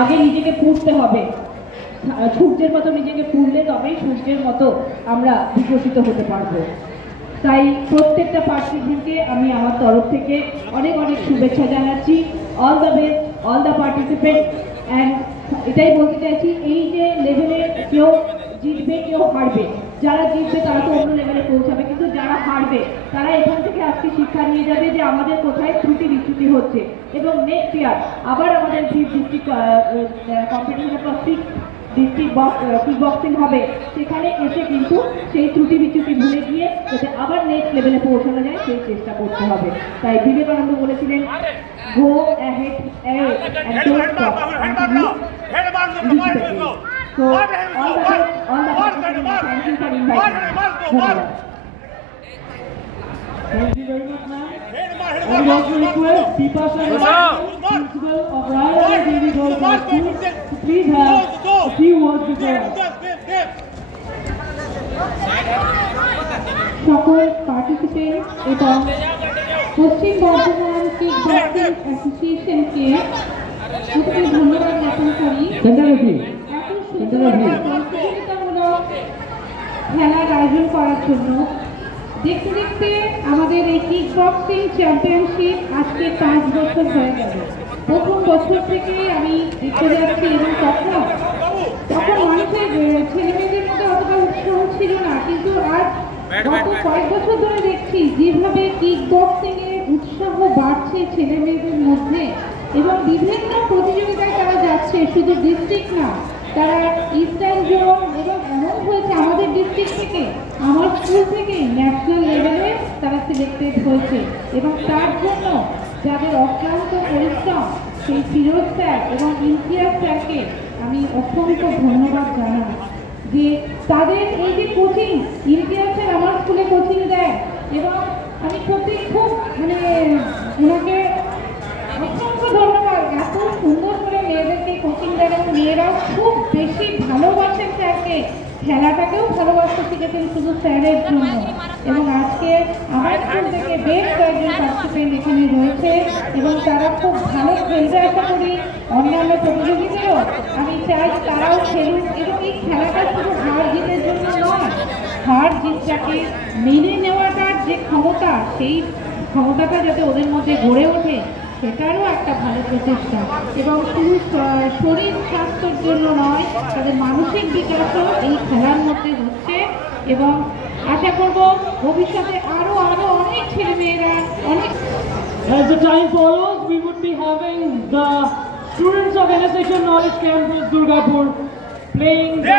আগে নিজেকে পুড়তে হবে, সূর্যের মতো নিজেকে পুড়লে তবেই সূর্যের মতো আমরা বিকশিত হতে পারবো। তাই প্রত্যেকটা পার্টিসিপেন্টকে আমি আমার তরফ থেকে অনেক অনেক শুভেচ্ছা জানাচ্ছি। All the best all the participant. And এটাই বলতে চাইছি, এই যে লেভেলে কেউ জিতবে কেউ হারবে, যারা জিতবে তারা তো অন্য লেভেলে পৌঁছাবে, কিন্তু যারা হারবে তারা এখান থেকে আজকে শিক্ষা নিয়ে যাবে যে আমাদের কোথায় ত্রুটি বিচ্যুতি হচ্ছে, এবং নেক্সট ইয়ার আবার আমাদের ডিস্ট্রিক্ট কম্পিটিশনের পর ডিস্ট্রিক্ট কিক বক্সিং হবে, সেখানে এসে কিন্তু সেই ত্রুটি বিচ্যুতি ভুলে গিয়ে যাতে আবার নেক্সট লেভেলে পৌঁছানো যায় সেই চেষ্টা করতে হবে। তাই বিবেকানন্দ বলেছিলেন, go ahead and don't stop until you reach the goal. So all the best, all the participants, thank you for inviting me. ধন্যবাদ। Thank you very much, ma'am. I would also request Deepasha, principal of Rayagada Devi Girls High School, to please have a few words before us. সকল participant এবং পশ্চিম Bardhaman kick boxing অ্যাসোসিয়েশনকে প্রথমে ধন্যবাদ জ্ঞাপন করি এত সুন্দর প্রতিযোগিতামূলক খেলার আয়োজন করার জন্য। দেখতে দেখতে আমাদের এই কিক বক্সিং চ্যাম্পিয়নশিপ আজকে 5 বছর হয়ে গেল। প্রথম বছর থেকেই আমি দেখতে যাচ্ছি, এবং তখন মানুষের ছেলেমেয়েদের মধ্যে অতটা উৎসাহ ছিল না, কিন্তু আজ গত কয়েক বছর ধরে দেখছি যেভাবে কিক বক্সিং এর উৎসাহ বাড়ছে ছেলে মেয়েদের মধ্যে, এবং বিভিন্ন প্রতিযোগিতায় তারা যাচ্ছে, শুধু ডিস্ট্রিক্ট না, তারা ইস্টার্ন জোন, এবং এমন হয়েছে আমাদের ডিস্ট্রিক্ট থেকে, আমার স্কুল থেকে ন্যাশনাল লেভেলে তারা সিলেক্টেড হয়েছে। এবং তার জন্য যাদের অক্লান্ত পরিশ্রম, সেই ফিরোজ স্যার এবং ইমতিয়াজ স্যারকে আমি অসংখ্য ধন্যবাদ জানাই যে তাদের এই যে কোচিং, ইমতিয়াজ স্যার আমার স্কুলে কোচিং দেয়, এবং আমি সত্যি খুব ওনাকে অসংখ্য ধন্যবাদ। এত সুন্দর করে মেয়েদেরকে কোচিং দেন, এবং মেয়েরাও খুব বেশি ভালোবাসেন স্যারকে, খেলাটাকেও ভালোবাসতে শিখেছেন শুধু স্যারের জন্য। এবং আজকে আমার স্কুল থেকে বেশ কয়েকজন পার্টিসিপেন্ট এখানে রয়েছে, এবং তারা খুব ভালো খেলবে আশা করি। অন্যান্য প্রতিযোগীদেরও আমি চাই তারাও খেলুক, এবং এই খেলাটা শুধু হার জিতের জন্য নয়, হার জিতটাকে মেনে নেওয়াটার যে ক্ষমতা, সেই ক্ষমতাটা যাতে ওদের মধ্যে গড়ে ওঠে, সেটারও একটা ভালো প্রচেষ্টা। এবং শুধু শরীর স্বাস্থ্যের জন্য নয়, তাদের মানসিক বিকাশও এই খেলার মধ্যে হচ্ছে। এবং আশা করব ভবিষ্যতে আরো অনেক ছেলেমেয়েরা অনেক। As the time follows, we would be having the students of NSHM Knowledge Campus Durgapur playing the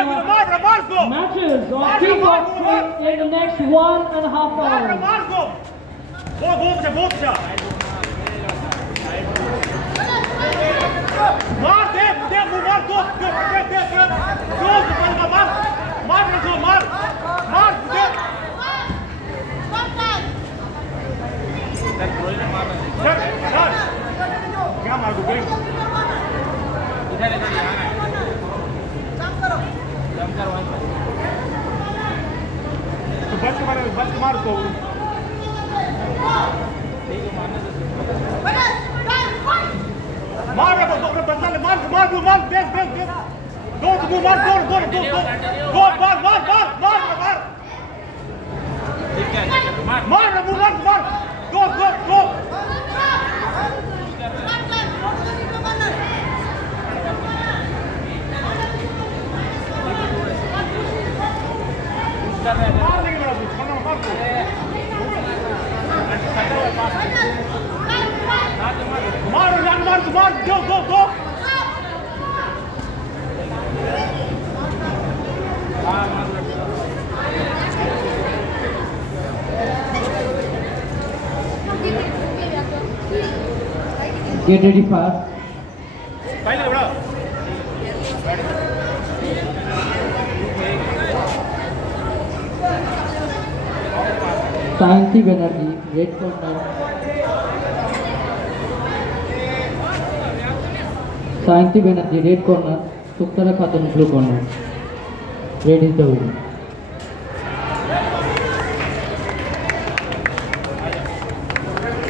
matches of kickboxing in the next 1.5 hours. Go! Get ready fast. Sayanti Banerjee, red corner. Sayanti Banerjee, red corner. Suktara Khatun, blue corner. Red is the winner.